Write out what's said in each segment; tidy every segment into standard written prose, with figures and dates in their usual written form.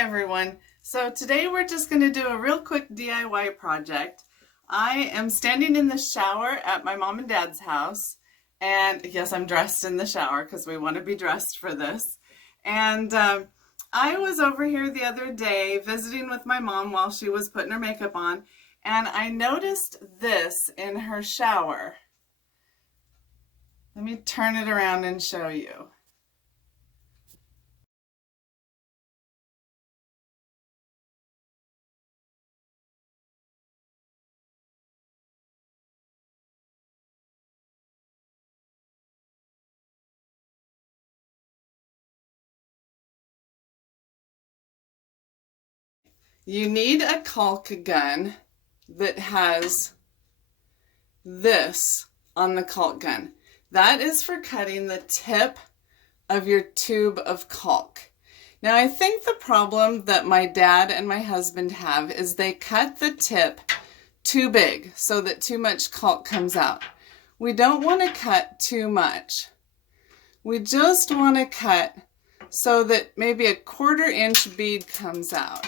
everyone. So today we're just going to do a real quick DIY project. I am standing in the shower at my mom and dad's house, and yes, I'm dressed in the shower because we want to be dressed for this. And I was over here the other day visiting with my mom while she was putting her makeup on, and I noticed this in her shower. Let me turn it around and show you. You need a caulk gun that has this on the caulk gun. That is for cutting the tip of your tube of caulk. Now, I think the problem that my dad and my husband have is they cut the tip too big so that too much caulk comes out. We don't want to cut too much. We just want to cut so that maybe a 1/4 inch bead comes out.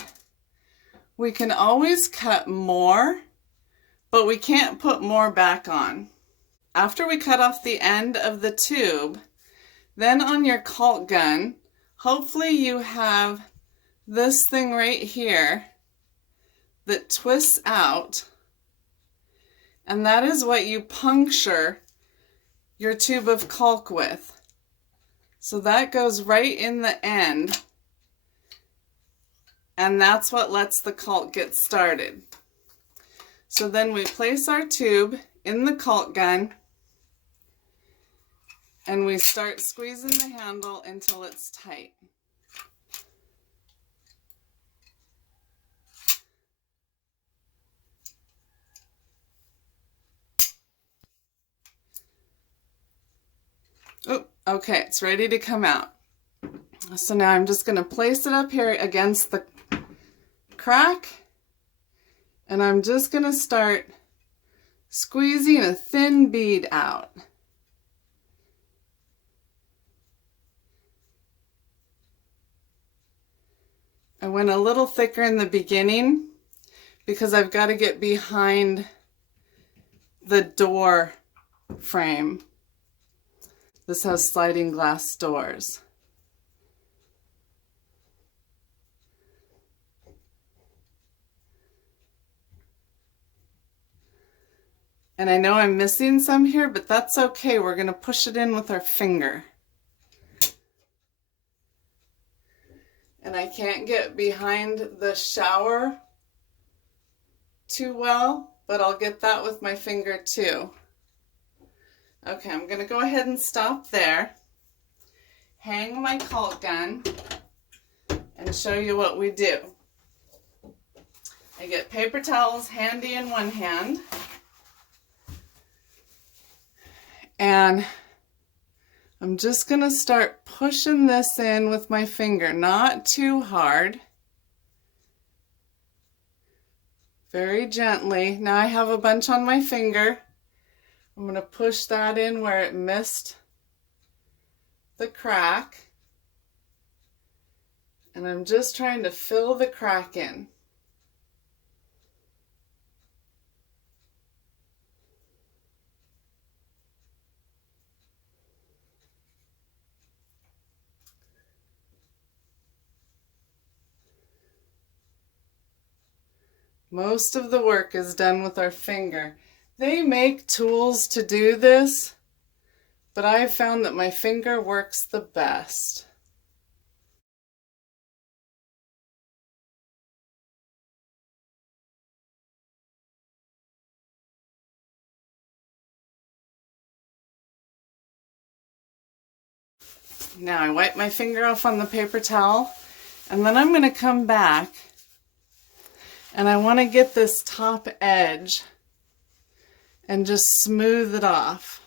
We can always cut more, but we can't put more back on. After we cut off the end of the tube, then on your caulk gun, hopefully you have this thing right here that twists out, and that is what you puncture your tube of caulk with. So that goes right in the end, and that's what lets the caulk get started. So then we place our tube in the caulk gun and we start squeezing the handle until it's tight. Oh, okay, it's ready to come out. So now I'm just going to place it up here against the crack, and I'm just going to start squeezing a thin bead out. I went a little thicker in the beginning because I've got to get behind the door frame. This has sliding glass doors. And I know I'm missing some here, but that's okay. We're going to push it in with our finger. And I can't get behind the shower too well, but I'll get that with my finger too. Okay, I'm going to go ahead and stop there, hang my caulk gun, and show you what we do. I get paper towels handy in one hand, and I'm just going to start pushing this in with my finger, not too hard. Very gently. Now I have a bunch on my finger. I'm going to push that in where it missed the crack. And I'm just trying to fill the crack in. Most of the work is done with our finger. They make tools to do this, but I've found that my finger works the best. Now I wipe my finger off on the paper towel, and then I'm going to come back and I want to get this top edge and just smooth it off.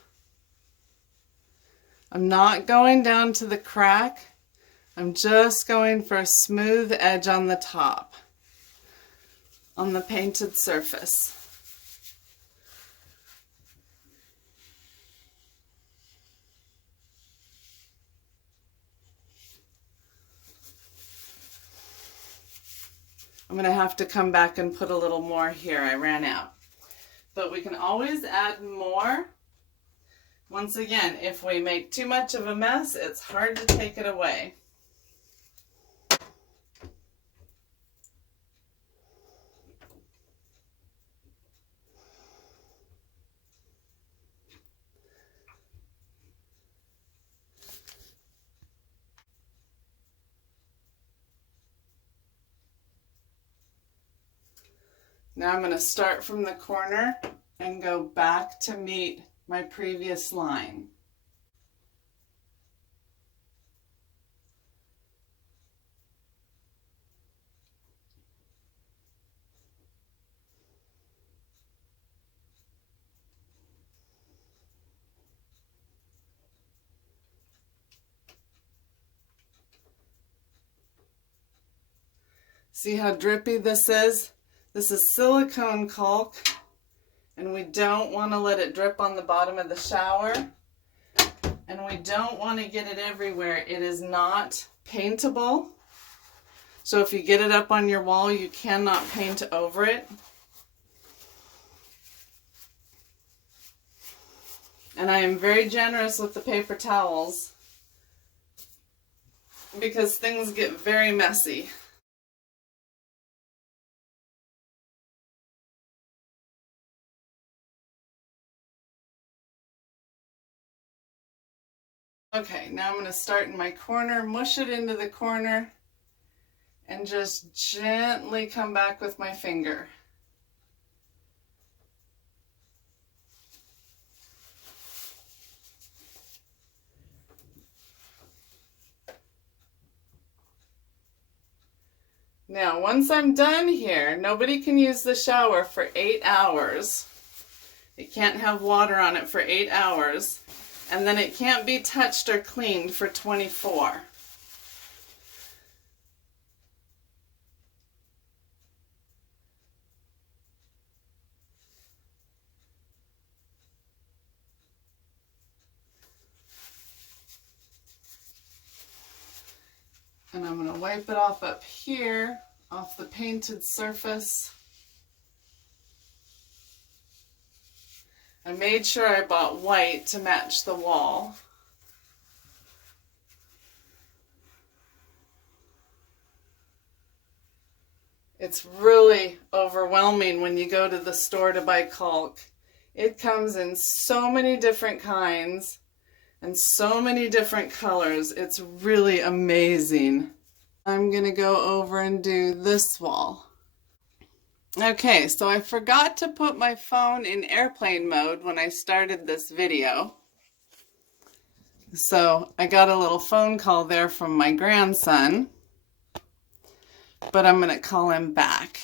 I'm not going down to the crack. I'm just going for a smooth edge on the top, on the painted surface. I'm going to have to come back and put a little more here. I ran out. But we can always add more. Once again, if we make too much of a mess, it's hard to take it away. Now I'm going to start from the corner and go back to meet my previous line. See how drippy this is? This is silicone caulk, and we don't want to let it drip on the bottom of the shower, and we don't want to get it everywhere. It is not paintable, so if you get it up on your wall, you cannot paint over it. And I am very generous with the paper towels because things get very messy. Okay, now I'm going to start in my corner, mush it into the corner, and just gently come back with my finger. Now, once I'm done here, nobody can use the shower for 8 hours. It can't have water on it for 8 hours. And then it can't be touched or cleaned for 24. And I'm going to wipe it off up here, off the painted surface. I made sure I bought white to match the wall. It's really overwhelming when you go to the store to buy caulk. It comes in so many different kinds and so many different colors. It's really amazing. I'm going to go over and do this wall. Okay, so I forgot to put my phone in airplane mode when I started this video. So I got a little phone call there from my grandson, but I'm going to call him back.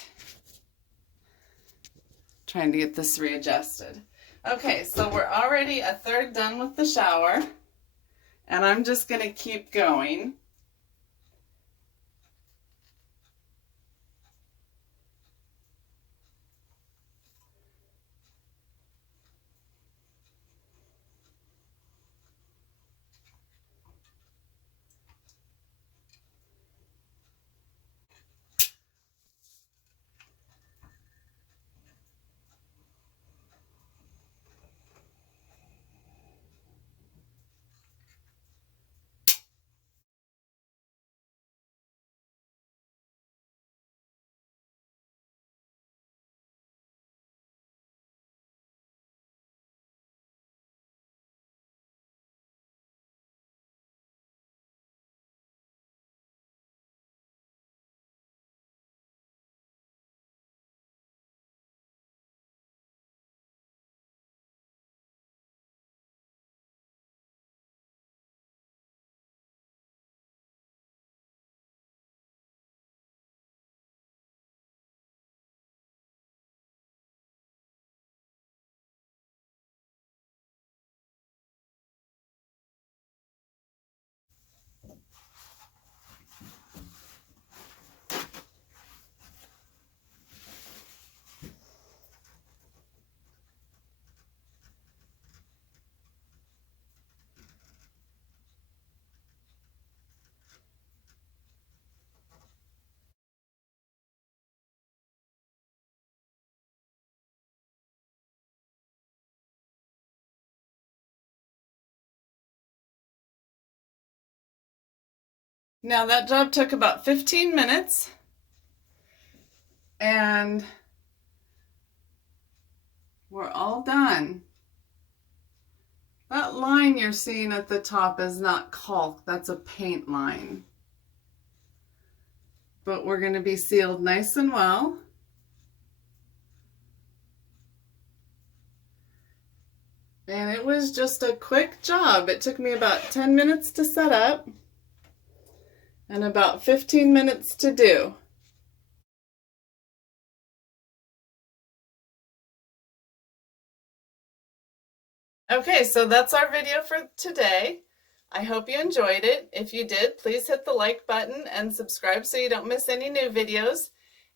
Trying to get this readjusted. Okay, so we're already a third done with the shower, and I'm just going to keep going. Now that job took about 15 minutes, and we're all done. That line you're seeing at the top is not caulk, that's a paint line. But we're going to be sealed nice and well. And it was just a quick job. It took me about 10 minutes to set up and about 15 minutes to do. Okay, so that's our video for today. I hope you enjoyed it. If you did, please hit the like button and subscribe so you don't miss any new videos.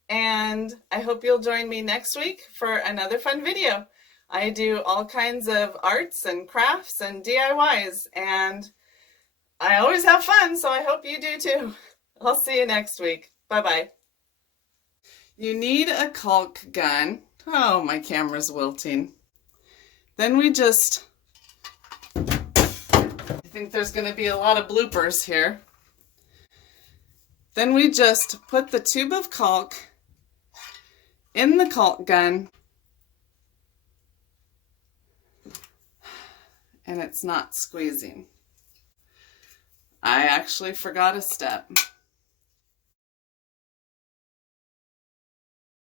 And I hope you'll join me next week for another fun video. I do all kinds of arts and crafts and DIYs, and I always have fun, so I hope you do too. I'll see you next week. Bye-bye. You need a caulk gun. Oh, my camera's wilting. Then we just, I think there's going to be a lot of bloopers here. Then we just put the tube of caulk in the caulk gun, and it's not squeezing. I actually forgot a step.